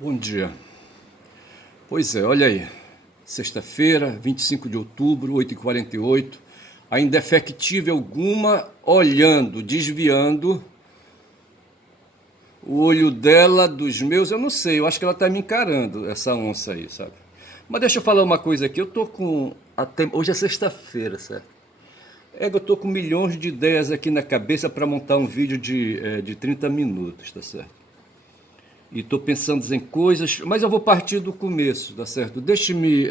Bom dia. Pois é, olha aí. Sexta-feira, 25 de outubro, 8h48. A indefectível alguma olhando, desviando o olho dela dos meus. Eu não sei, eu acho que ela tá me encarando, essa onça aí, sabe? Mas deixa eu falar uma coisa aqui. Eu tô com. Hoje é sexta-feira, certo? É que eu tô com milhões de ideias aqui na cabeça para montar um vídeo de 30 minutos, tá certo? E estou pensando em coisas, mas eu vou partir do começo, tá certo? Deixe-me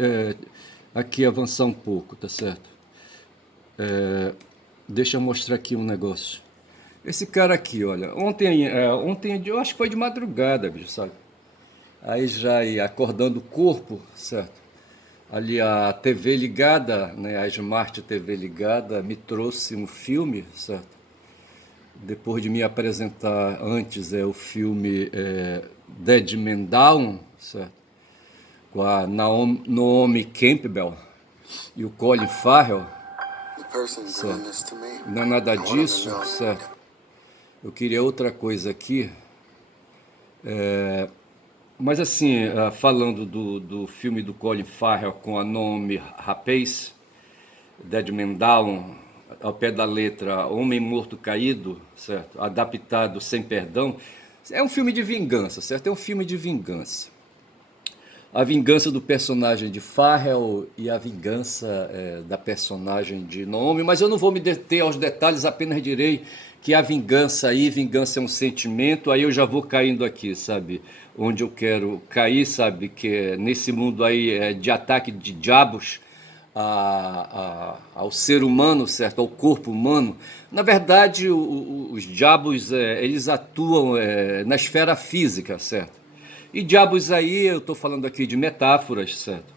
aqui avançar um pouco, tá certo? Deixa eu mostrar aqui um negócio. Esse cara aqui, olha, ontem eu acho que foi de madrugada, bicho, sabe? Aí já ia acordando o corpo, certo? Ali a TV ligada, né, a Smart TV ligada, me trouxe um filme, certo? Depois de me apresentar antes o filme Dead Man Down, certo? Com a Naomi Campbell e o Colin Farrell, certo? Não é nada disso, certo? Eu queria outra coisa aqui, mas assim, falando do filme do Colin Farrell com a Naomi Rapace, Dead Man Down, ao pé da letra Homem Morto Caído, certo? Adaptado sem perdão, é um filme de vingança, certo? É um filme de vingança. A vingança do personagem de Farrell e a vingança da personagem de Naomi, mas eu não vou me deter aos detalhes, apenas direi que a vingança é um sentimento, aí eu já vou caindo aqui, sabe? Onde eu quero cair, sabe? Que é nesse mundo aí de ataque de diabos ao ser humano, certo? Ao corpo humano. Na verdade, os diabos, eles atuam na esfera física, certo? E diabos aí, eu estou falando aqui de metáforas, certo?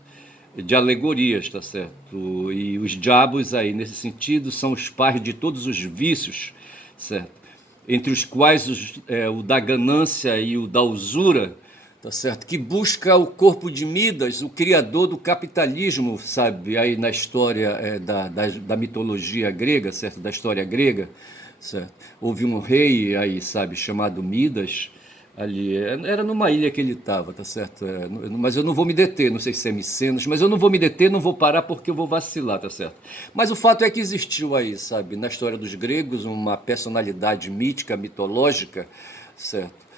De alegorias, tá certo? E os diabos aí, nesse sentido, são os pais de todos os vícios, certo? Entre os quais o da ganância e o da usura, tá certo? Que busca o corpo de Midas, o criador do capitalismo, sabe? Aí na história da mitologia grega, certo? Da história grega, certo? Houve um rei aí, sabe, chamado Midas, ali, era numa ilha que ele estava, tá certo? Mas eu não vou me deter, não sei se é Micenas, mas eu não vou me deter, não vou parar porque eu vou vacilar, tá certo? Mas o fato é que existiu aí, sabe, na história dos gregos, uma personalidade mítica, mitológica, certo?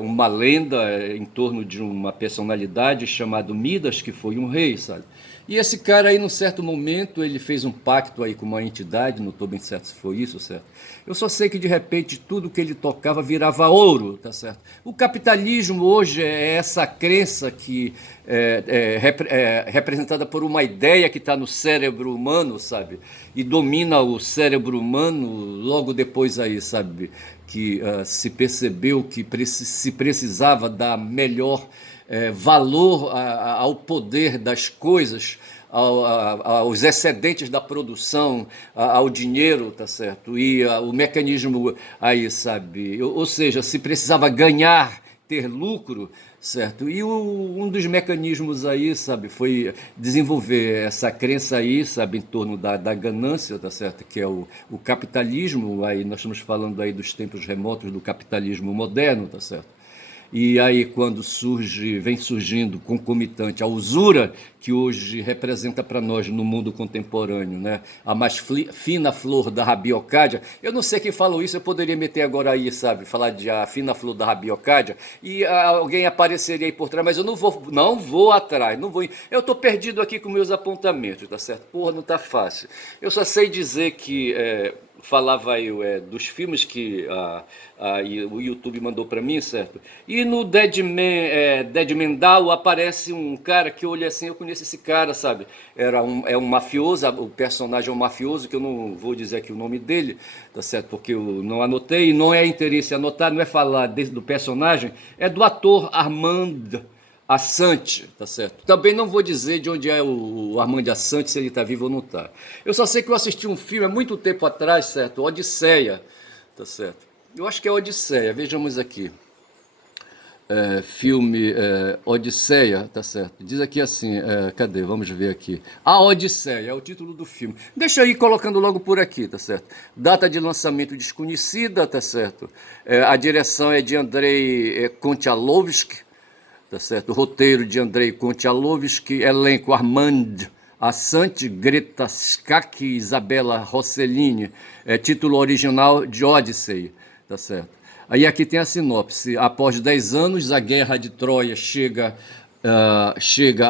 Uma lenda em torno de uma personalidade chamada Midas, que foi um rei, sabe? E esse cara aí, num certo momento, ele fez um pacto aí com uma entidade, não estou bem certo se foi isso, certo? Eu só sei que de repente tudo que ele tocava virava ouro, tá certo? O capitalismo hoje é essa crença que é representada por uma ideia que está no cérebro humano, sabe? E domina o cérebro humano logo depois aí, sabe? Que se percebeu que se precisava dar melhor valor ao poder das coisas, aos excedentes da produção, ao dinheiro, tá certo? E o mecanismo aí, sabe? Ou seja, se precisava ganhar, ter lucro, certo? E um dos mecanismos aí, sabe, foi desenvolver essa crença aí, sabe, em torno da ganância, tá certo? Que é o capitalismo, aí nós estamos falando aí dos tempos remotos do capitalismo moderno, tá certo? E aí quando vem surgindo concomitante a usura, que hoje representa para nós no mundo contemporâneo, né? A mais fina flor da rabiocádia. Eu não sei quem falou isso, eu poderia meter agora aí, sabe? Falar de a fina flor da rabiocádia e alguém apareceria aí por trás, mas eu não vou atrás, não vou. Eu tô perdido aqui com meus apontamentos, tá certo? Porra, não tá fácil. Eu só sei dizer que falava aí dos filmes que o YouTube mandou para mim, certo? E no Dead Man Down aparece um cara que eu olhei assim, eu conheço esse cara, sabe? É um mafioso, o personagem é um mafioso, que eu não vou dizer aqui o nome dele, tá certo? Porque eu não anotei, não é interesse anotar, não é falar do personagem, é do ator Armand Assante, tá certo? Também não vou dizer de onde é o Armand Assante, se ele tá vivo ou não tá. Eu só sei que eu assisti um filme há muito tempo atrás, certo? Odisseia, tá certo? Eu acho que é Odisseia, vejamos aqui. Filme Odisseia, tá certo? Diz aqui assim, cadê? Vamos ver aqui. A Odisseia é o título do filme. Deixa aí colocando logo por aqui, tá certo? Data de lançamento desconhecida, tá certo? A direção é de Andrei Konchalovsky, tá tá certo? Roteiro de Andrei Konchalovsky, elenco Armand Assante, Greta Skak e Isabella Rossellini, título original de Odyssey, tá certo? Aí aqui tem a sinopse. Após 10 anos, a guerra de Troia chega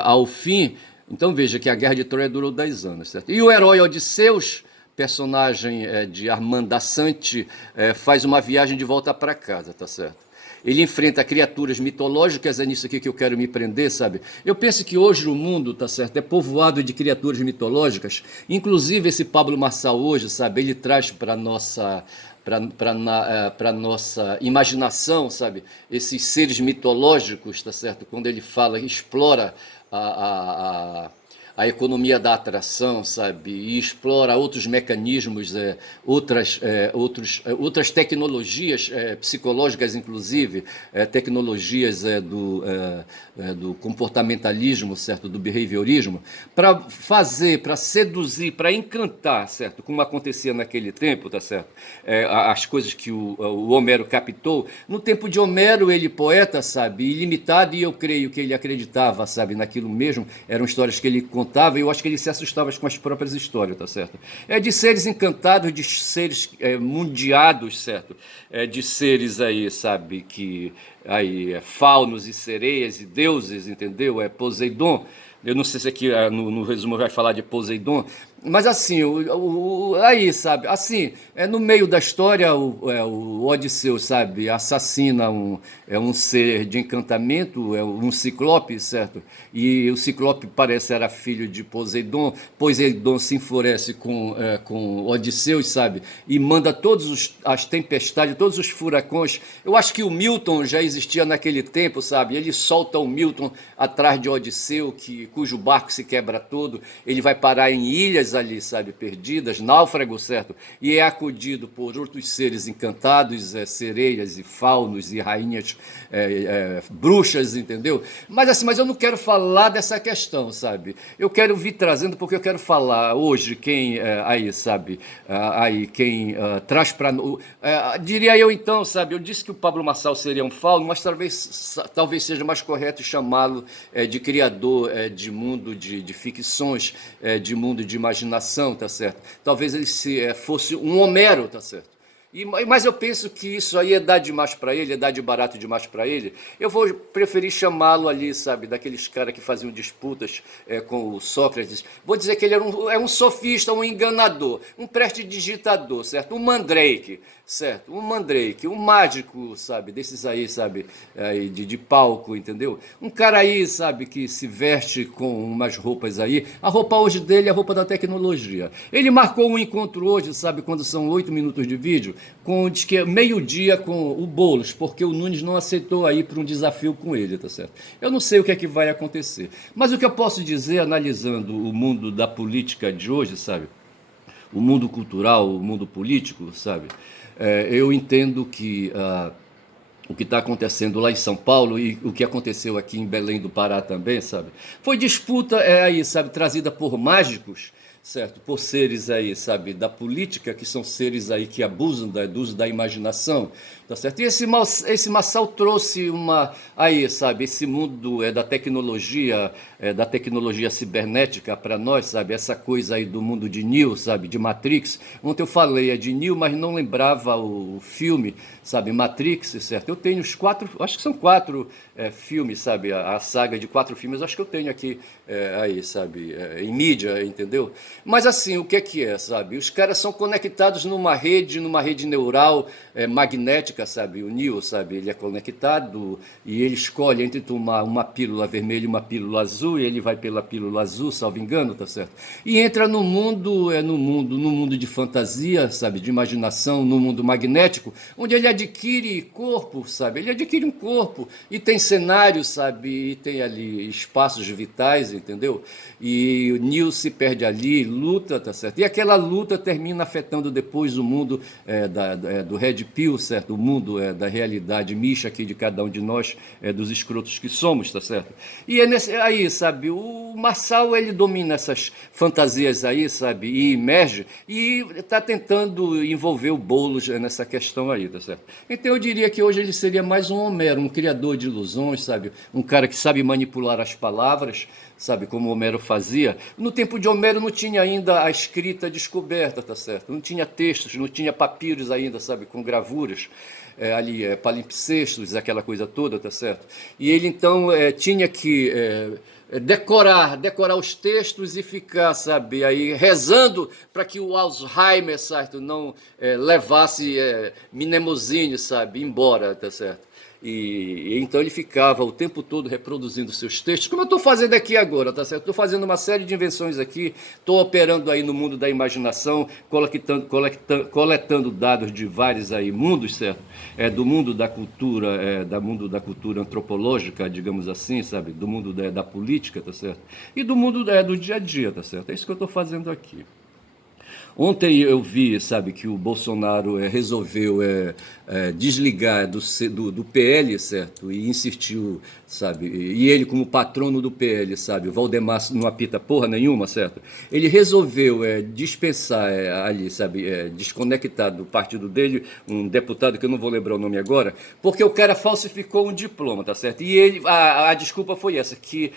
ao fim. Então veja que a guerra de Troia durou 10 anos, certo? E o herói Odisseus, personagem de Armand Assante, faz uma viagem de volta para casa, tá certo? Ele enfrenta criaturas mitológicas, é nisso aqui que eu quero me prender, sabe? Eu penso que hoje o mundo, tá certo, é povoado de criaturas mitológicas, inclusive esse Pablo Marçal hoje, sabe, ele traz para nossa para nossa imaginação, sabe, esses seres mitológicos, tá certo? Quando ele fala, explora a, a, a economia da atração, sabe, e explora outros mecanismos, outras tecnologias psicológicas, inclusive, tecnologias do comportamentalismo, certo, do behaviorismo, para fazer, para seduzir, para encantar, certo, como acontecia naquele tempo, tá certo, as coisas que o Homero captou. No tempo de Homero, ele poeta, sabe, ilimitado, e eu creio que ele acreditava, sabe, naquilo mesmo, eram histórias que ele contava, e eu acho que ele se assustava com as próprias histórias, tá certo? De seres encantados, de seres mundiados, certo? De seres aí, sabe, que aí faunos e sereias e deuses, entendeu? Poseidon. Eu não sei se aqui no resumo vai falar de Poseidon, mas assim, aí, sabe, assim, no meio da história, o Odisseu, sabe, assassina um ser de encantamento, um ciclope, certo? E o ciclope parece era filho de Poseidon. Poseidon se enfurece com Odisseu, sabe, e manda as tempestades, todos os furacões. Eu acho que o Milton já existia naquele tempo, sabe, ele solta o Milton atrás de Odisseu, cujo barco se quebra todo, ele vai parar em ilhas ali, sabe, perdidas, náufrago, certo? E é acudido por outros seres encantados, sereias e faunos e rainhas bruxas, entendeu? Mas assim, mas eu não quero falar dessa questão, sabe? Eu quero vir trazendo, porque eu quero falar hoje quem aí, sabe, quem traz para... diria eu então, sabe, eu disse que o Pablo Marçal seria um fauno, mas talvez seja mais correto chamá-lo de criador de mundo de ficções, de mundo de imaginação, tá certo? Talvez ele fosse um Homero, tá certo? Mas eu penso que isso aí é dar demais para ele, é dar de barato demais para ele. Eu vou preferir chamá-lo ali, sabe, daqueles caras que faziam disputas com o Sócrates. Vou dizer que ele é um sofista, um enganador, um prestidigitador, certo? Um mandrake, certo? Um mandrake, um mágico, sabe, desses aí, sabe, aí de palco, entendeu? Um cara aí, sabe, que se veste com umas roupas aí. A roupa hoje dele é a roupa da tecnologia. Ele marcou um encontro hoje, sabe, quando são 8 minutos de vídeo, diz que é meio-dia com o Boulos, porque o Nunes não aceitou aí para um desafio com ele, tá certo? Eu não sei o que é que vai acontecer. Mas o que eu posso dizer, analisando o mundo da política de hoje, sabe? O mundo cultural, o mundo político, sabe? Eu entendo que o que está acontecendo lá em São Paulo e o que aconteceu aqui em Belém do Pará também, sabe? Foi disputa aí, sabe, trazida por mágicos, certo? Por seres aí, sabe, da política, que são seres aí que abusam do uso da imaginação, tá certo? E esse Marçal trouxe aí, sabe, esse mundo da tecnologia cibernética para nós, sabe? Essa coisa aí do mundo de Neo, sabe, de Matrix. Ontem eu falei de Neo, mas não lembrava o filme, sabe, Matrix, certo? Eu tenho os 4, acho que são 4 filmes, sabe, a saga de 4 filmes, acho que eu tenho aqui aí, sabe, em mídia, entendeu? Mas assim, o que é, sabe? Os caras são conectados numa rede neural magnética, sabe? O Neo, sabe? Ele é conectado e ele escolhe entre tomar uma pílula vermelha e uma pílula azul, e ele vai pela pílula azul, salvo engano, tá certo? E entra no mundo de fantasia, sabe? De imaginação, no mundo magnético, onde ele adquire corpo, sabe? Ele adquire um corpo e tem cenários, sabe? E tem ali espaços vitais, entendeu? E o Neo se perde ali, luta, tá certo? E aquela luta termina afetando depois o mundo do Red Pill, certo? O mundo da realidade mixa aqui de cada um de nós, dos escrotos que somos, tá certo? E aí, sabe, o Marçal, ele domina essas fantasias aí, sabe, e emerge, e está tentando envolver o Boulos nessa questão aí, tá certo? Então eu diria que hoje ele seria mais um Homero, um criador de ilusões, sabe? Um cara que sabe manipular as palavras, sabe, como Homero fazia. No tempo de Homero não tinha ainda a escrita descoberta, tá certo? Não tinha textos, não tinha papiros ainda, sabe, com gravuras. Palimpsestos, aquela coisa toda, tá certo? E ele então tinha que decorar os textos e ficar, sabe, aí rezando para que o Alzheimer, certo, não levasse Mnemosine, sabe, embora, tá certo? E então ele ficava o tempo todo reproduzindo seus textos, como eu estou fazendo aqui agora, tá certo? Estou fazendo uma série de invenções aqui, estou operando aí no mundo da imaginação, coletando dados de vários aí mundos, certo? Do mundo da cultura, da cultura antropológica, digamos assim, sabe? Do mundo da política, tá certo? E do mundo do dia a dia, tá certo? É isso que eu estou fazendo aqui. Ontem eu vi, sabe, que o Bolsonaro resolveu desligar do PL, certo? E insistiu, sabe? E ele, como patrono do PL, sabe? O Valdemar não apita porra nenhuma, certo? Ele resolveu dispensar ali, sabe? Desconectar do partido dele um deputado que eu não vou lembrar o nome agora, porque o cara falsificou um diploma, tá certo? E ele, a desculpa foi essa, que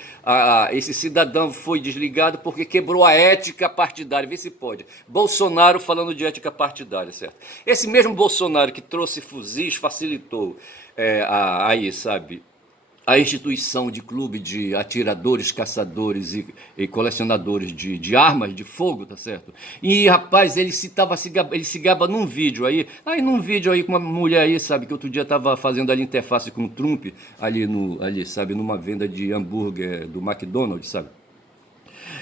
esse cidadão foi desligado porque quebrou a ética partidária. Vê se pode. Bolsonaro falando de ética partidária, certo? Esse mesmo Bolsonaro que trouxe fuzis facilitou aí, sabe, a instituição de clube de atiradores, caçadores e colecionadores de armas de fogo, tá certo? E, rapaz, ele se gaba num vídeo aí com uma mulher aí, sabe, que outro dia estava fazendo ali interface com o Trump, ali, sabe, numa venda de hambúrguer do McDonald's, sabe?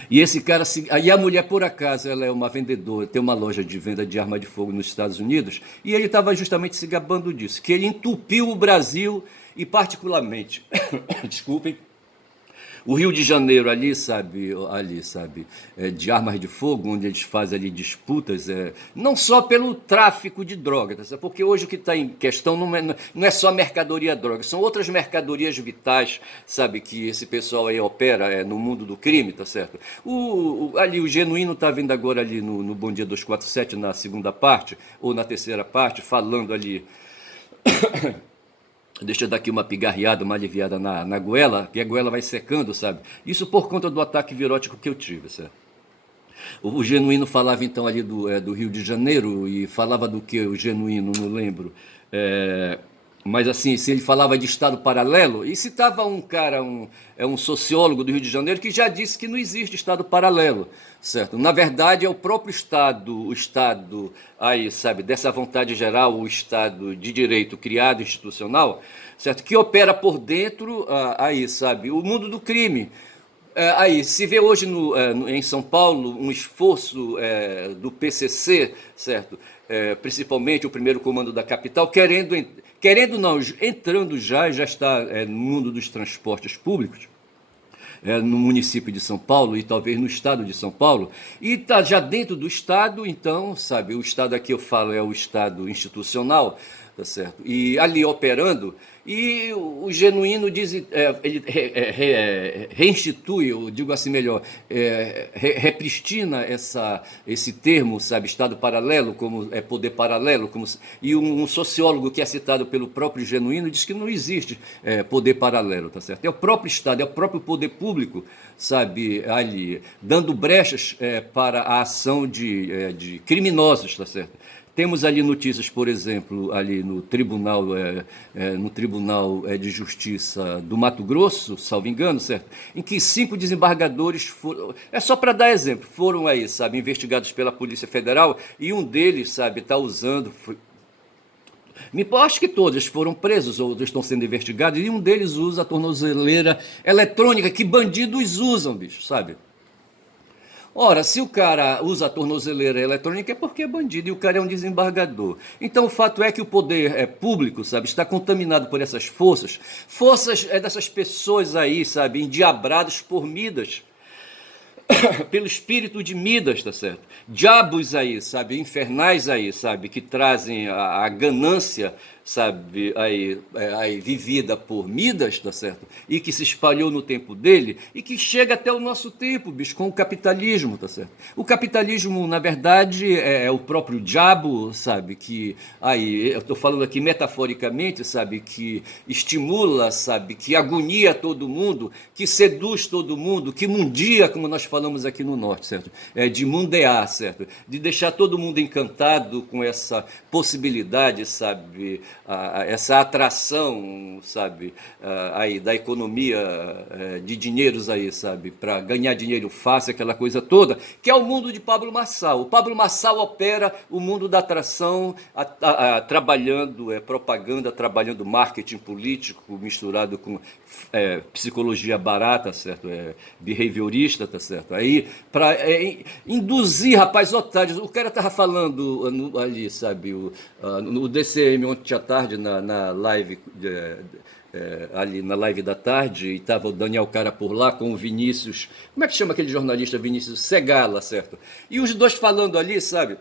E esse cara, aí a mulher, por acaso, ela é uma vendedora, tem uma loja de venda de arma de fogo nos Estados Unidos, e ele estava justamente se gabando disso, que ele entupiu o Brasil e particularmente, desculpem, o Rio de Janeiro ali, sabe, de armas de fogo, onde eles fazem ali disputas, não só pelo tráfico de drogas, tá, porque hoje o que está em questão não é só mercadoria droga, são outras mercadorias vitais, sabe, que esse pessoal aí opera no mundo do crime, tá certo? Ali o Genuíno está vindo agora ali no Bom Dia 247, na segunda parte, ou na terceira parte, falando ali. Deixa eu dar aqui uma pigarreada, uma aliviada na goela, que a goela vai secando, sabe? Isso por conta do ataque virótico que eu tive, certo? O Genuíno falava então ali do Rio de Janeiro, e falava do que o Genuíno, não lembro. Mas assim, se ele falava de Estado paralelo, e citava um cara, um sociólogo do Rio de Janeiro, que já disse que não existe Estado paralelo, certo? Na verdade, é o próprio o Estado aí, sabe, dessa vontade geral, o Estado de direito criado, institucional, certo? Que opera por dentro, aí, sabe, o mundo do crime. Aí, se vê hoje em São Paulo um esforço do PCC, certo? Principalmente o primeiro comando da capital, querendo não, entrando já está no mundo dos transportes públicos, no município de São Paulo e talvez no estado de São Paulo, e está já dentro do estado, então, sabe, o estado aqui eu falo é o estado institucional, tá certo? E ali operando, e o Genuíno diz, ele reinstitui, eu digo assim melhor, repristina esse termo, sabe, Estado paralelo, como poder paralelo, e um sociólogo que é citado pelo próprio Genuíno diz que não existe poder paralelo, tá certo? É o próprio Estado, é o próprio poder público, sabe, ali, dando brechas para a ação de criminosos, tá certo? Temos ali notícias, por exemplo, ali no Tribunal de Justiça do Mato Grosso, salvo engano, certo? Em que 5 desembargadores foram, só para dar exemplo, foram aí, sabe, investigados pela Polícia Federal, e um deles, sabe, está usando, acho que todos foram presos ou estão sendo investigados, e um deles usa a tornozeleira eletrônica, que bandidos usam, bicho, sabe? Ora, se o cara usa a tornozeleira eletrônica é porque é bandido e o cara é um desembargador. Então o fato é que o poder público, sabe, está contaminado por essas forças dessas pessoas aí, sabe, endiabradas por Midas, pelo espírito de Midas, tá certo? Diabos aí, sabe? Infernais aí, sabe? Que trazem a ganância, sabe? Aí vivida por Midas, tá certo? E que se espalhou no tempo dele e que chega até o nosso tempo, bicho, com o capitalismo, tá certo? O capitalismo, na verdade, é o próprio diabo, sabe? Que aí, eu tô falando aqui metaforicamente, sabe? Que estimula, sabe? Que agonia todo mundo, que seduz todo mundo, que mundia, como nós falamos aqui no norte, certo? De mundear, certo? De deixar todo mundo encantado com essa possibilidade, sabe? Essa atração, sabe? Aí da economia de dinheiros aí, sabe? Para ganhar dinheiro fácil, aquela coisa toda, que é o mundo de Pablo Marçal. O Pablo Marçal opera o mundo da atração, trabalhando propaganda, trabalhando marketing político misturado com psicologia barata, certo? Behaviorista, tá certo? Aí, para induzir, rapaz, otários. O cara tava falando ali, sabe? No DCM ontem à tarde, na live. Ali na live da tarde, e estava o Daniel Cara por lá com o Vinícius, como é que chama aquele jornalista Vinícius Segala, certo? E os dois falando ali, sabe?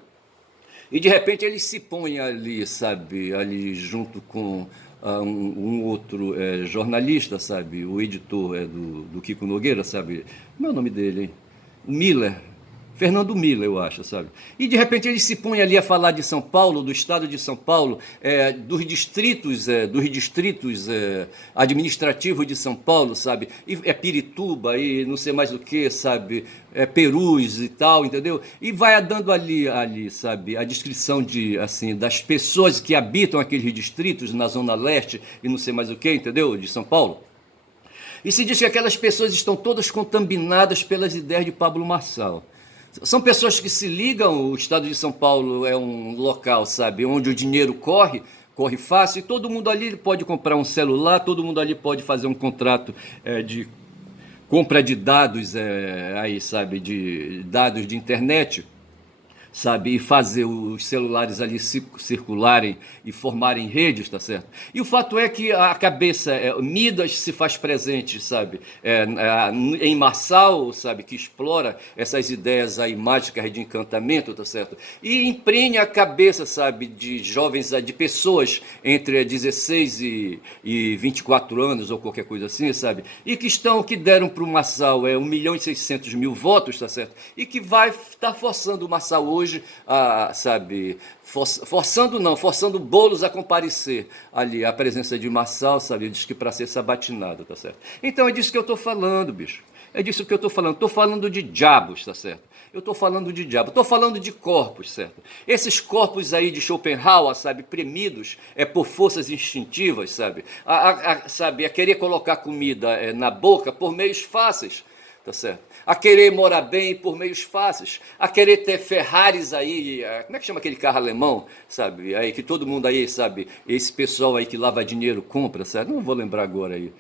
E de repente eles se põem ali, sabe? Ali junto com um outro jornalista, sabe? O editor do Kiko Nogueira, sabe? Como é o nome dele, hein? Miller. Fernando Miller, eu acho, sabe? E de repente ele se põe ali a falar de São Paulo, do estado de São Paulo, dos distritos administrativos de São Paulo, sabe? E Pirituba e não sei mais o que, sabe? Perus e tal, entendeu? E vai dando ali, sabe? A descrição assim, das pessoas que habitam aqueles distritos na Zona Leste e não sei mais o que, entendeu? De São Paulo. E se diz que aquelas pessoas estão todas contaminadas pelas ideias de Pablo Marçal. São pessoas que se ligam, o estado de São Paulo é um local, sabe, onde o dinheiro corre fácil, e todo mundo ali pode comprar um celular, todo mundo ali pode fazer um contrato de compra de dados, aí, sabe, de dados de internet, sabe, e fazer os celulares ali circularem e formarem redes, tá certo? E o fato é que a cabeça, Midas se faz presente, sabe, em Marçal, sabe, que explora essas ideias aí mágicas de encantamento, tá certo? E empreenha a cabeça, sabe, de jovens, de pessoas entre 16 e 24 anos ou qualquer coisa assim, sabe? E que deram para o Marçal 1.600.000 votos, tá certo? E que vai estar forçando o Marçal hoje sabe, forçando Boulos a comparecer ali à presença de Marçal, sabe, diz que para ser sabatinado, tá certo? Então é disso que eu estou falando, bicho. É disso que eu estou falando. Estou falando de diabos, tá certo? Eu estou falando de diabo. Estou falando de corpos, certo? Esses corpos aí de Schopenhauer, sabe, premidos por forças instintivas, sabe? Sabe, a querer colocar comida na boca por meios fáceis, tá certo? A querer morar bem por meios fáceis, a querer ter Ferraris aí, como é que chama aquele carro alemão, sabe? Aí que todo mundo aí, sabe? Esse pessoal aí que lava dinheiro compra, sabe? Não vou lembrar agora aí.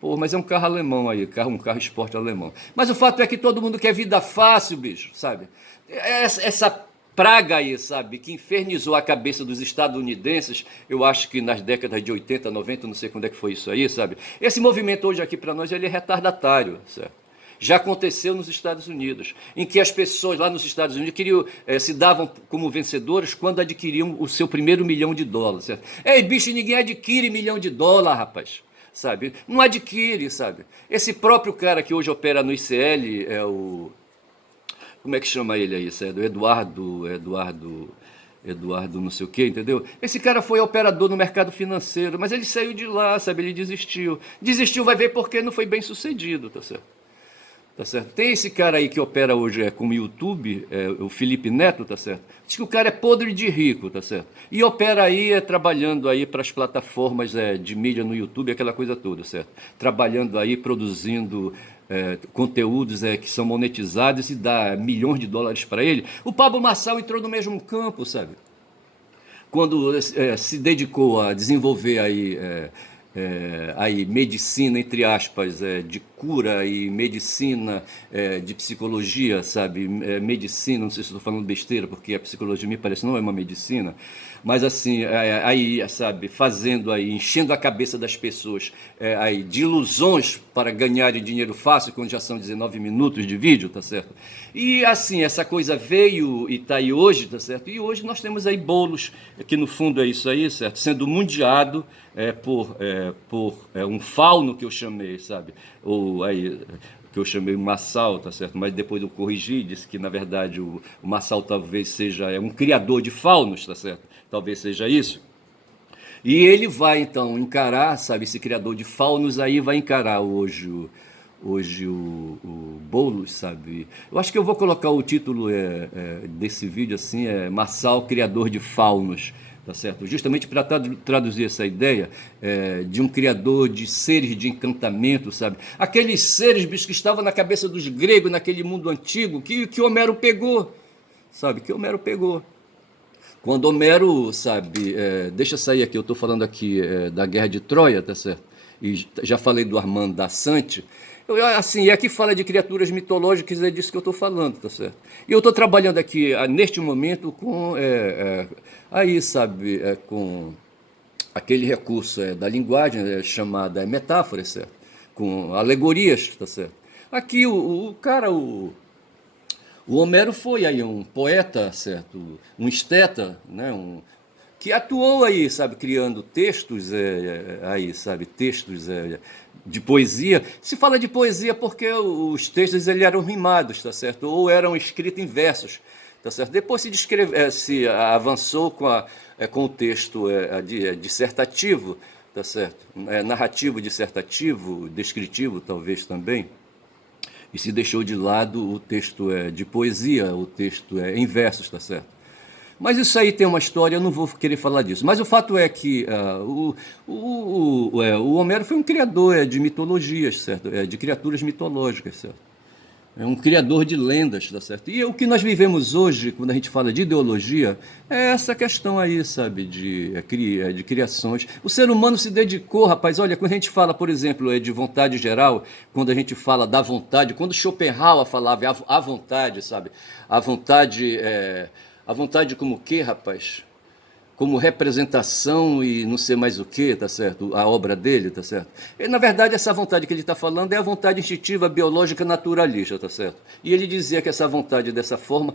Pô, mas é um carro alemão aí, um carro esporte alemão. Mas o fato é que todo mundo quer vida fácil, bicho, sabe? Essa praga aí, sabe, que infernizou a cabeça dos estadunidenses, eu acho que nas décadas de 80, 90, não sei quando é que foi isso aí, sabe? Esse movimento hoje aqui para nós, ele é retardatário, certo? Já aconteceu nos Estados Unidos, em que as pessoas lá nos Estados Unidos se davam como vencedoras quando adquiriam o seu primeiro $1.000.000, certo? Ei, bicho, ninguém adquire $1.000.000, rapaz, sabe? Não adquire, sabe? Esse próprio cara que hoje opera no ICL, como é que chama ele aí, certo? Eduardo não sei o quê, entendeu? Esse cara foi operador no mercado financeiro, mas ele saiu de lá, sabe? Ele desistiu. Desistiu, vai ver porque não foi bem sucedido, tá certo? Tá certo? Tem esse cara aí que opera hoje com o YouTube, o Felipe Neto, tá certo? Diz que o cara é podre de rico, tá certo? E opera aí trabalhando aí para as plataformas de mídia no YouTube, aquela coisa toda, certo? Trabalhando aí, produzindo conteúdos que são monetizados e dá milhões de dólares para ele. O Pablo Marçal entrou no mesmo campo, sabe? Quando se dedicou a desenvolver aí medicina, entre aspas, de cura e medicina, de psicologia, sabe? Medicina, não sei se estou falando besteira, porque a psicologia me parece não é uma medicina, mas assim, aí, sabe, fazendo aí, enchendo a cabeça das pessoas aí, de ilusões para ganharem dinheiro fácil, quando já são 19 minutos de vídeo, tá certo? E assim, essa coisa veio e está aí hoje, tá certo? E hoje nós temos aí bolos, que no fundo é isso aí, certo? Sendo mundiado por um fauno que eu chamei, sabe? Ou aí que eu chamei o Massal, tá certo? Mas depois eu corrigi, disse que na verdade o Massal talvez seja um criador de faunos, tá certo? Talvez seja isso. E ele vai então encarar, sabe, esse criador de faunos aí vai encarar hoje o Boulos, sabe? Eu acho que eu vou colocar o título desse vídeo assim, Massal, criador de faunos, tá certo? Justamente para traduzir essa ideia de um criador de seres de encantamento, sabe? Aqueles seres, bicho, que estavam na cabeça dos gregos, naquele mundo antigo, que Homero pegou, sabe? Que Homero pegou. Quando Homero, sabe, deixa sair aqui, eu estou falando aqui da Guerra de Troia, tá certo? E já falei do Armando da Sante. Assim, aqui fala de criaturas mitológicas, é disso que eu estou falando, tá certo? E eu estou trabalhando aqui, neste momento, com, aí, sabe, com aquele recurso da linguagem chamada metáfora, certo? Com alegorias, tá certo? Aqui o cara, o Homero foi aí um poeta, certo? Um esteta, né? Que atuou aí, sabe, criando textos aí, sabe, textos de poesia. Se fala de poesia porque os textos eram rimados, tá certo? Ou eram escritos em versos, tá certo? Depois se avançou com o texto dissertativo, tá certo? Narrativo, dissertativo, descritivo, talvez também. E se deixou de lado o texto de poesia, o texto em versos, tá certo? Mas isso aí tem uma história, eu não vou querer falar disso. Mas o fato é que o Homero foi um criador de mitologias, certo? De criaturas mitológicas, certo? É um criador de lendas, tá certo? E o que nós vivemos hoje, quando a gente fala de ideologia, é essa questão aí, sabe, de criações. O ser humano se dedicou, rapaz, olha, quando a gente fala, por exemplo, de vontade geral, quando a gente fala da vontade, quando Schopenhauer falava a vontade, sabe? A vontade como o quê, rapaz? Como representação e não sei mais o que, tá certo? A obra dele, tá certo? E, na verdade, essa vontade que ele está falando é a vontade instintiva, biológica, naturalista, tá certo? E ele dizia que essa vontade dessa forma,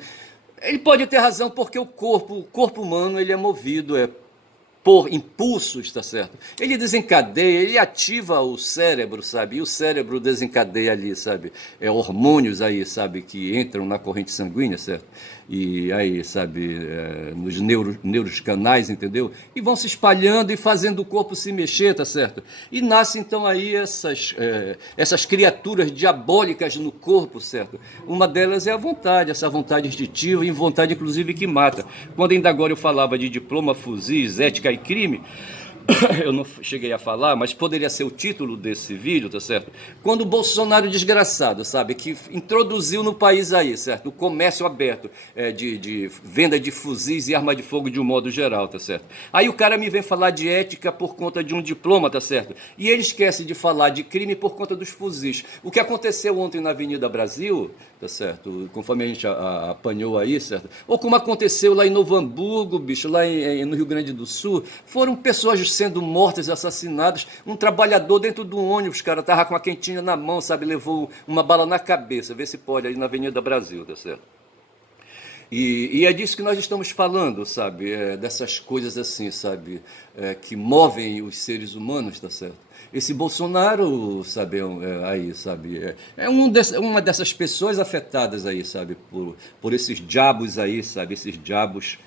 ele pode ter razão porque o corpo humano, ele é movido por impulsos, tá certo? Ele desencadeia, ele ativa o cérebro, sabe? E o cérebro desencadeia ali, sabe? Hormônios aí, sabe? Que entram na corrente sanguínea, certo? E aí, sabe? Nos neuros canais, entendeu? E vão se espalhando e fazendo o corpo se mexer, tá certo? E nascem então aí essas criaturas diabólicas no corpo, certo? Uma delas é a vontade, essa vontade instintiva e vontade inclusive que mata. Quando ainda agora eu falava de diploma, fuzis, ética e crime, eu não cheguei a falar, mas poderia ser o título desse vídeo, tá certo? Quando o Bolsonaro desgraçado, sabe, que introduziu no país aí, certo, o comércio aberto de venda de fuzis e arma de fogo de um modo geral, tá certo? Aí o cara me vem falar de ética por conta de um diploma, tá certo? E ele esquece de falar de crime por conta dos fuzis. O que aconteceu ontem na Avenida Brasil, tá certo? Conforme a gente apanhou aí, certo? Ou como aconteceu lá em Novo Hamburgo, bicho, lá no Rio Grande do Sul, foram pessoas sendo mortas, assassinadas. Um trabalhador dentro do ônibus, cara, estava com a quentinha na mão, sabe, levou uma bala na cabeça, vê se pode, ali na Avenida Brasil, tá certo? E é disso que nós estamos falando, sabe, dessas coisas assim, sabe, que movem os seres humanos, tá certo? Esse Bolsonaro, sabe, aí, sabe, uma dessas pessoas afetadas aí, sabe, por esses diabos aí, sabe, esses diabos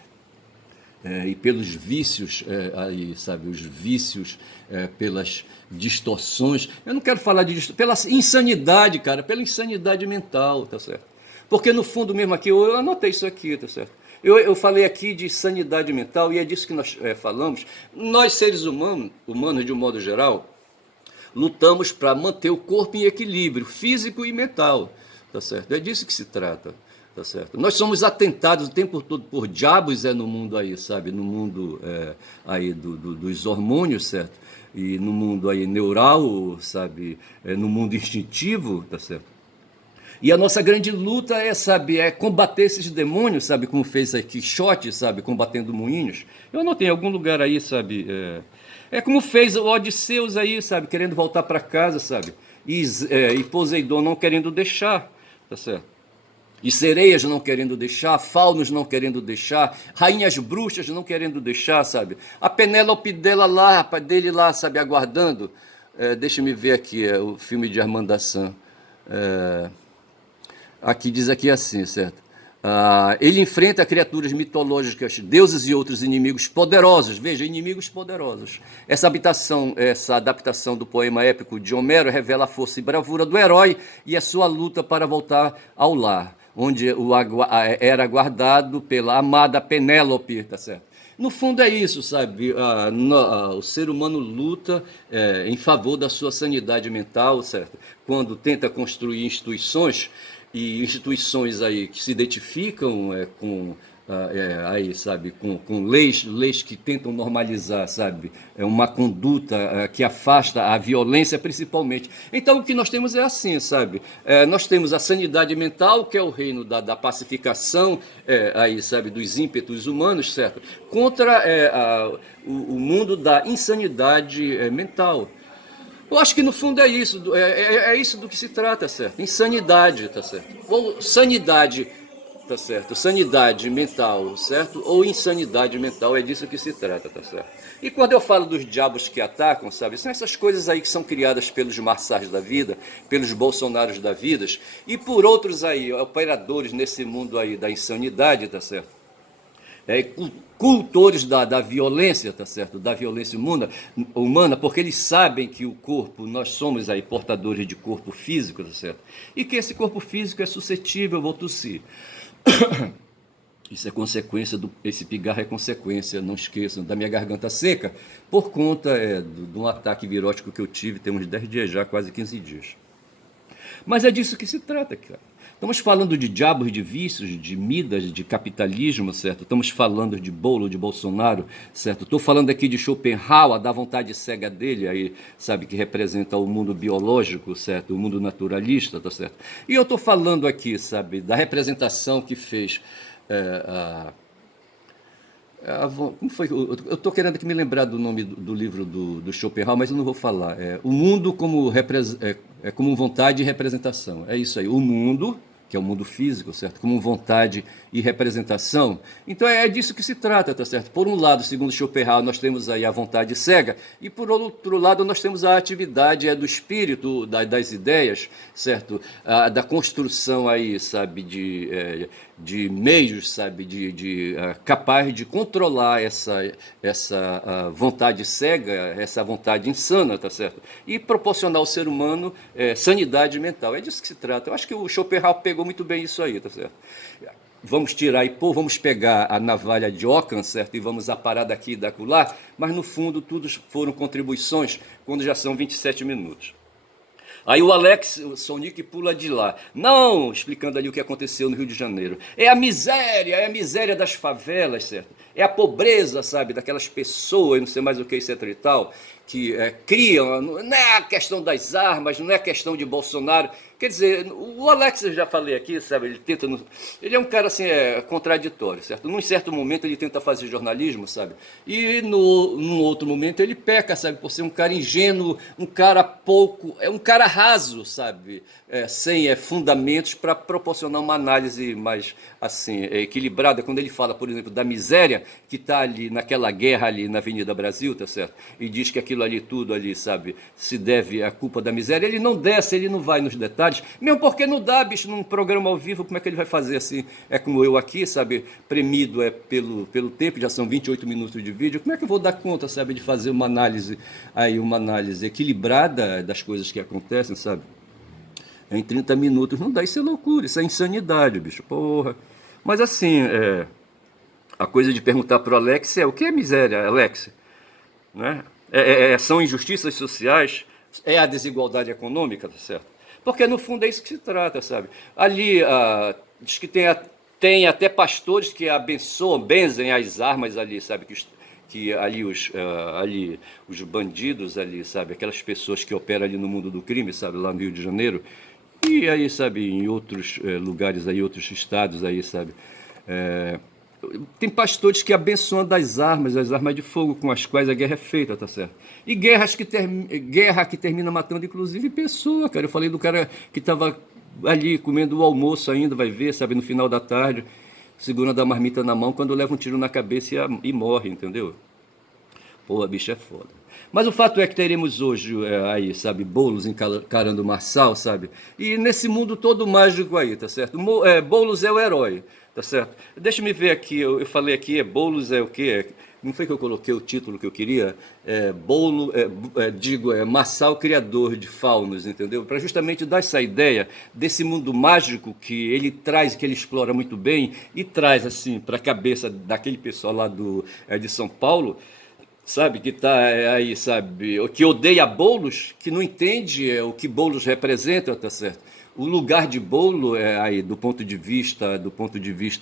e pelos vícios aí, sabe, os vícios, pelas distorções. Eu não quero falar pela insanidade, cara, pela insanidade mental, tá certo? Porque no fundo mesmo aqui, eu anotei isso aqui, tá certo? Eu falei aqui de sanidade mental e é disso que nós falamos. Nós, seres humanos de um modo geral, lutamos para manter o corpo em equilíbrio físico e mental, tá certo? É disso que se trata. tá certo? Nós somos atentados o tempo todo por diabos no mundo aí, sabe? No mundo aí dos hormônios, certo? E no mundo aí neural, sabe? No mundo instintivo, tá certo? E a nossa grande luta sabe, combater esses demônios, sabe, como fez aqui Quixote, sabe, combatendo moinhos. Eu anotei em algum lugar aí, sabe, como fez o Odisseus aí, sabe, querendo voltar para casa, sabe, e Poseidon não querendo deixar, tá certo? E sereias não querendo deixar, faunos não querendo deixar, rainhas bruxas não querendo deixar, sabe? A Penélope dele lá, sabe, aguardando. Deixa-me ver aqui, o filme de Armand Dassin. Aqui diz aqui assim, certo? Ele enfrenta criaturas mitológicas, deuses e outros inimigos poderosos. Veja, inimigos poderosos. Essa adaptação do poema épico de Homero revela a força e bravura do herói e a sua luta para voltar ao lar, onde era guardado pela amada Penélope, tá certo? No fundo é isso, sabe? O ser humano luta em favor da sua sanidade mental, certo? Quando tenta construir instituições e instituições aí que se identificam aí, sabe, com leis que tentam normalizar, sabe, uma conduta que afasta a violência principalmente. Então o que nós temos é assim, sabe, nós temos a sanidade mental, que é o reino da pacificação, aí, sabe, dos ímpetos humanos, certo, contra o mundo da insanidade mental. Eu acho que no fundo é isso, é isso do que se trata, certo? Insanidade, tá certo? Ou sanidade, tá certo? Sanidade mental, certo? Ou insanidade mental, é disso que se trata, tá certo? E quando eu falo dos diabos que atacam, sabe? São essas coisas aí que são criadas pelos Marçais da vida, pelos Bolsonaros da vida, e por outros aí, operadores nesse mundo aí da insanidade, tá certo? Cultores da violência, tá certo? Da violência humana, porque eles sabem que o corpo, nós somos aí portadores de corpo físico, tá certo? E que esse corpo físico é suscetível, vou tossir. Isso é consequência esse pigarro é consequência, não esqueçam, da minha garganta seca, por conta de um ataque virótico que eu tive, tem uns 10 dias já, quase 15 dias. Mas é disso que se trata, cara. Estamos falando de diabos, de vícios, de Midas, de capitalismo, certo? Estamos falando de Bolo, de Bolsonaro, certo? Estou falando aqui de Schopenhauer, da vontade cega dele, aí, sabe, que representa o mundo biológico, certo? O mundo naturalista, tá certo? E eu estou falando aqui, sabe, da representação que fez como foi? Eu estou querendo aqui me lembrar do nome do livro do Schopenhauer, mas eu não vou falar. O mundo como vontade e representação. É isso aí. O mundo, que é o mundo físico, certo? Como vontade e representação. Então é disso que se trata, tá certo? Por um lado, segundo Schopenhauer, nós temos aí a vontade cega, e por outro lado nós temos a atividade do espírito, das ideias, certo? Da construção aí, sabe, de meios, sabe, capaz de controlar essa vontade cega, essa vontade insana, tá certo? E proporcionar ao ser humano sanidade mental. É disso que se trata. Eu acho que o Schopenhauer pegou muito bem isso aí, tá certo? Vamos tirar e pôr, vamos pegar a navalha de Ockham, certo? E vamos aparar daqui e dacular, mas no fundo tudo foram contribuições quando já são 27 minutos. Aí o Alex Sonic pula de lá. Não, explicando ali o que aconteceu no Rio de Janeiro. É a miséria das favelas, certo? É a pobreza, sabe, daquelas pessoas, não sei mais o que, etc e tal, que criam, não é a questão das armas, não é a questão de Bolsonaro. Quer dizer, o Alex, eu já falei aqui, sabe, ele é um cara assim, contraditório, certo? Num certo momento ele tenta fazer jornalismo, sabe? E num outro momento ele peca, sabe, por ser um cara ingênuo, um cara raso, sabe? Sem fundamentos para proporcionar uma análise mais, assim, equilibrada. Quando ele fala, por exemplo, da miséria que está ali naquela guerra ali na Avenida Brasil, tá certo? E diz que aquilo ali, tudo ali, sabe, se deve à culpa da miséria, ele não desce, ele não vai nos detalhes, mesmo porque não dá, bicho, num programa ao vivo, como é que ele vai fazer assim? É como eu aqui, sabe, premido pelo tempo, já são 28 minutos de vídeo, como é que eu vou dar conta, sabe, de fazer uma análise equilibrada das coisas que acontecem, sabe? Em 30 minutos, não dá, isso é loucura, isso é insanidade, bicho, porra. Mas assim, a coisa de perguntar para o Alex o que é miséria, Alex? Né? São injustiças sociais? É a desigualdade econômica, tá certo? Porque no fundo é isso que se trata, sabe? Ali diz que tem até pastores que abençoam, benzem as armas ali, sabe? Que ali os bandidos ali, sabe? Aquelas pessoas que operam ali no mundo do crime, sabe? Lá no Rio de Janeiro. E aí, sabe, em outros lugares aí, outros estados aí, sabe? É, tem pastores que abençoam as armas de fogo com as quais a guerra é feita, tá certo? E guerra que termina matando, inclusive, pessoa, cara. Eu falei do cara que estava ali comendo o almoço ainda, vai ver, sabe, no final da tarde, segurando a marmita na mão, quando leva um tiro na cabeça e morre, entendeu? Pô, bicho é foda. Mas o fato é que teremos hoje aí, sabe, Boulos encarando o Marçal, sabe? E nesse mundo todo mágico aí, tá certo? Boulos é o herói, tá certo? Deixa me ver aqui, eu falei aqui, Boulos é o quê? Não foi que eu coloquei o título que eu queria? Marçal, criador de faunos, entendeu? Para justamente dar essa ideia desse mundo mágico que ele traz, que ele explora muito bem e traz, assim, para a cabeça daquele pessoal lá de São Paulo, sabe, que está aí, sabe, o que odeia Boulos, que não entende o que Boulos representa, tá certo? O lugar de Boulos é aí do ponto de vista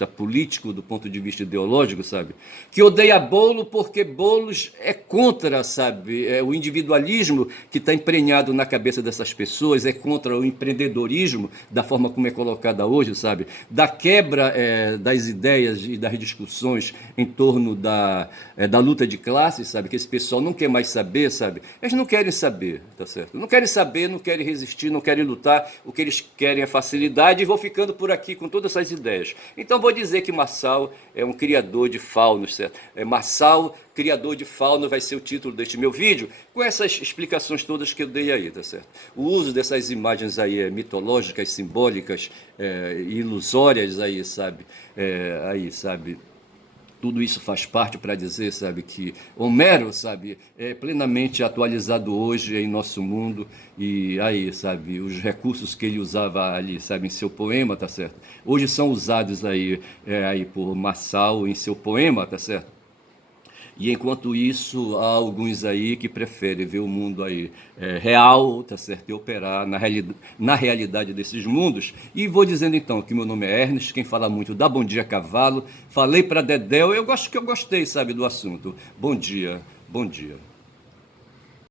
político, do ponto de vista ideológico, sabe? Que odeia Boulos porque Boulos é contra, sabe, o individualismo que está emprenhado na cabeça dessas pessoas, é contra o empreendedorismo da forma como é colocada hoje, sabe? Da quebra das ideias e das discussões em torno da luta de classes, sabe? Que esse pessoal não quer mais saber, sabe? Eles não querem saber, tá certo? Não querem saber, não querem resistir, não querem lutar. O que eles querem é facilidade e vou ficando por aqui com todas essas ideias. Então vou dizer que Marçal é um criador de faunos, certo? Marçal, criador de fauno, vai ser o título deste meu vídeo, com essas explicações todas que eu dei aí, tá certo? O uso dessas imagens aí mitológicas, simbólicas, ilusórias aí, sabe? Tudo isso faz parte para dizer, sabe, que Homero, sabe, é plenamente atualizado hoje em nosso mundo e aí, sabe, os recursos que ele usava ali, sabe, em seu poema, tá certo? Hoje são usados aí por Marçal em seu poema, tá certo? E enquanto isso, há alguns aí que preferem ver o mundo aí real, tá certo? E operar na realidade desses mundos. E vou dizendo então que meu nome é Ernest, quem fala muito dá bom dia cavalo. Falei para Dedéu, eu gostei, sabe, do assunto. Bom dia, bom dia.